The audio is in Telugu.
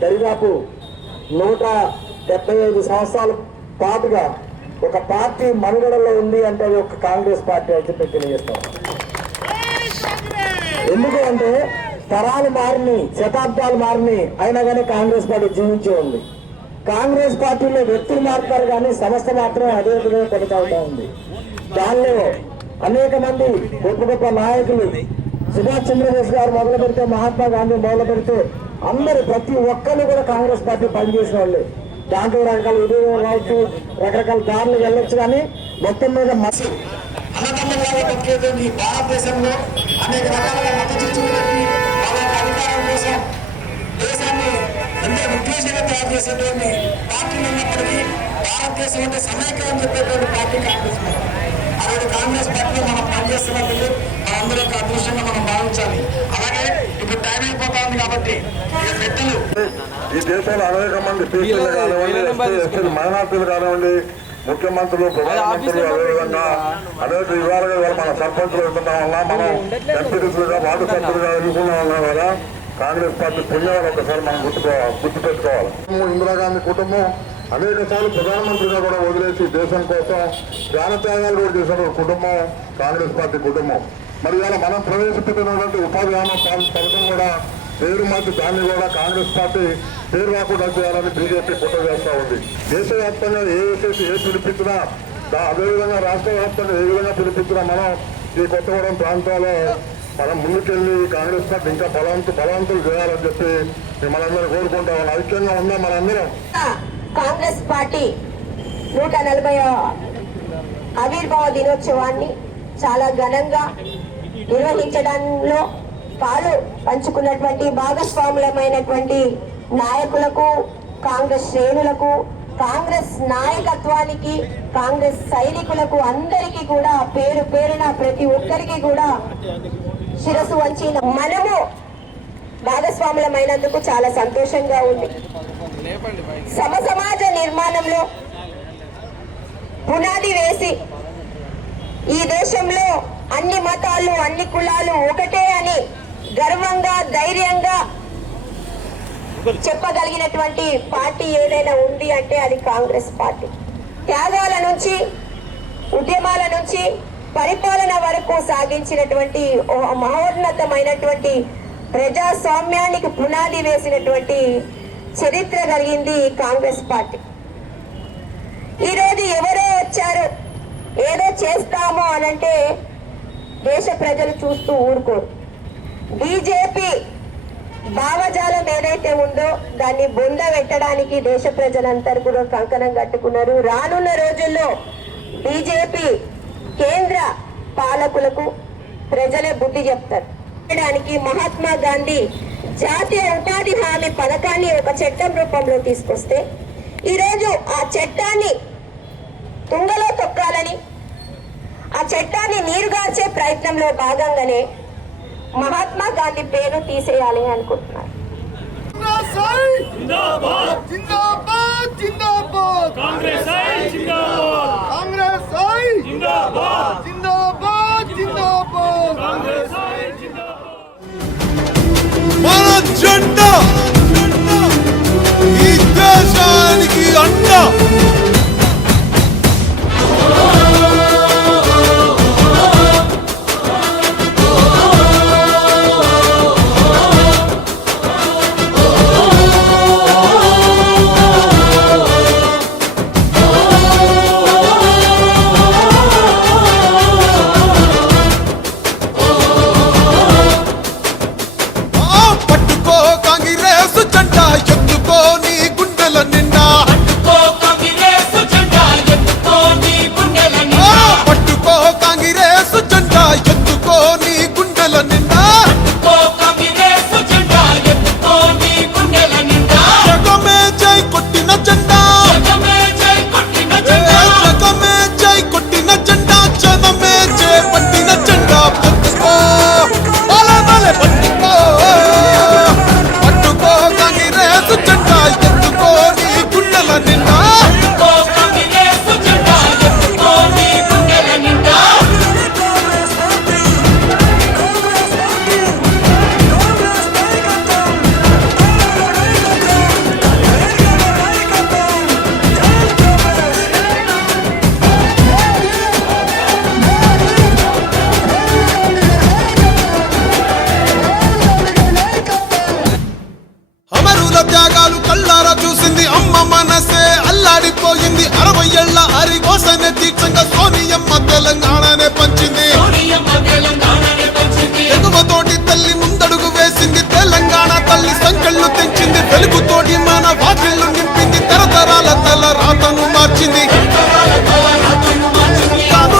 దరిదాపు 175 సంవత్సరాల పాటుగా ఒక పార్టీ మనుగడలో ఉంది అంటే అది ఒక కాంగ్రెస్ పార్టీ అని చెప్పి తెలియజేస్తాం. ఎందుకు అంటే తరాలు మారిని, శతాబ్దాలు మారిని, అయినా కానీ కాంగ్రెస్ పార్టీ జీవించి ఉంది. కాంగ్రెస్ పార్టీలో వ్యక్తులు మారుతారు కానీ సంస్థ మాత్రం అదే విధంగా కొనసాగుతూ ఉంది. దానిలో అనేక మంది గొప్ప గొప్ప నాయకులు, సుభాష్ చంద్రబోస్ గారు మొదలు పెడితే, మహాత్మా గాంధీ మొదలు పెడితే అందరూ ప్రతి ఒక్కరు కూడా కాంగ్రెస్ పార్టీ పనిచేసిన వాళ్ళే. దాంట్లో రకరకాల ఉద్యోగం కావచ్చు, రకరకాల దారులు వెళ్ళొచ్చు, కానీ మొత్తం మీద ఈ భారతదేశంలో అనేక రకాలుగా మత చిచ్చులు పెట్టి వాళ్ళ అధికారం కోసం దేశాన్ని ఎంతో ఉద్దేశంగా తయారు చేసేటువంటి పార్టీలు ఉన్నప్పటికీ భారతదేశం అంటే సమైక్యం అని చెప్పేటువంటి పార్టీ కాంగ్రెస్ పార్టీ. అలాంటి కాంగ్రెస్ పార్టీలో మనం పనిచేస్తున్నప్పుడు మనందరూ యొక్క అదృష్టంగా మనం భావించాలి. అలాగే ఇప్పుడు టైం అయిపోతా ఉంది కాబట్టి పెద్దలు ఈ దేశంలో అనేక మంది పీసీలు కానివ్వండి, మైనార్టీలు కానివ్వండి, ముఖ్యమంత్రులు, ప్రధానమంత్రులు, అదేవిధంగా అనేక విధాలుగా మన సర్పంచులు వెళ్తున్న వల్ల, మనం ఎంపీటీసీలుగా, వార్డు సభ్యులుగా ఎన్నుకున్న వల్ల కదా కాంగ్రెస్ పార్టీ పుణ్యాలు ఒకసారి మనం గుర్తుపెట్టుకోవాలి. ఇందిరాగాంధీ కుటుంబం అనేక సార్లు ప్రధానమంత్రిగా కూడా వదిలేసి దేశం కోసం త్యాగాలు కూడా చేసిన కుటుంబం కాంగ్రెస్ పార్టీ కుటుంబం. మరి ఇవాళ మనం ప్రవేశపెట్టినటువంటి ఉపాధి హామీ పథకం కూడా పేరు మార్చి దాన్ని కూడా కాంగ్రెస్ పార్టీ పేరు రాకుండా చేయాలని బీజేపీ కుట్ర చేస్తూ ఉంది. దేశవ్యాప్తంగా ఏ పిలిపించినా, అదేవిధంగా రాష్ట్ర వ్యాప్తంగా ఏ విధంగా పిలిపించినా మనం ఈ కొత్తగూడెం ప్రాంతాల్లో మనం ముందుకెళ్ళి కాంగ్రెస్ పార్టీ ఇంకా బలవంతులు చేయాలని చెప్పి మనందరూ కోరుకుంటాం. ఐక్యంగా ఉందాం మనందరం. కాంగ్రెస్ పార్టీ 140వ ఆవిర్భావ దినోత్సవాన్ని చాలా ఘనంగా నిర్వహించడంలో పాలు పంచుకున్నటువంటి భాగస్వాములమైనటువంటి నాయకులకు, కాంగ్రెస్ శ్రేణులకు, కాంగ్రెస్ నాయకత్వానికి, కాంగ్రెస్ సైనికులకు అందరికీ కూడా పేరు పేరున ప్రతి ఒక్కరికి కూడా శిరస్సు వంచి మనము భాగస్వాములమైనందుకు చాలా సంతోషంగా ఉంది. సమాజ నిర్మాణంలో పునాది వేసి ఈ దేశంలో అన్ని మతాలు, అన్ని కులాలు ఒకటే అని గర్వంగా, ధైర్యంగా చెప్పగలిగినటువంటి పార్టీ ఏదైనా ఉంది అంటే అది కాంగ్రెస్ పార్టీ. త్యాగాల నుంచి, ఉద్యమాల నుంచి పరిపాలన వరకు సాగించినటువంటి మహోన్నతమైనటువంటి ప్రజాస్వామ్యానికి పునాది వేసినటువంటి చరిత్ర కలిగింది కాంగ్రెస్ పార్టీ. ఈరోజు ఎవరో వచ్చారు ఏదో చేస్తాము అనంటే దేశ ప్రజలు చూస్తూ ఊరుకోరు. బీజేపీ భావజాలం ఏదైతే ఉందో దాన్ని బొంద పెట్టడానికి దేశ ప్రజలందరూ కూడా కంకణం కట్టుకున్నారు. రానున్న రోజుల్లో బీజేపీ కేంద్ర పాలకులకు ప్రజలే బుద్ధి చెప్తారు. మహాత్మా గాంధీ జాతీయ ఉపాధి హామీ పథకాన్ని ఒక చట్టం రూపంలో తీసుకొస్తే ఈరోజు ఆ చట్టాన్ని తుంగలో తొక్కాలని, ఆ చట్టాన్ని నీరుగార్చే ప్రయత్నంలో భాగంగానే మహాత్మా గాంధీ పేరు తీసేయాలి అనుకుంటున్నారు. మన జెండా ఈ దేశానికి అండ.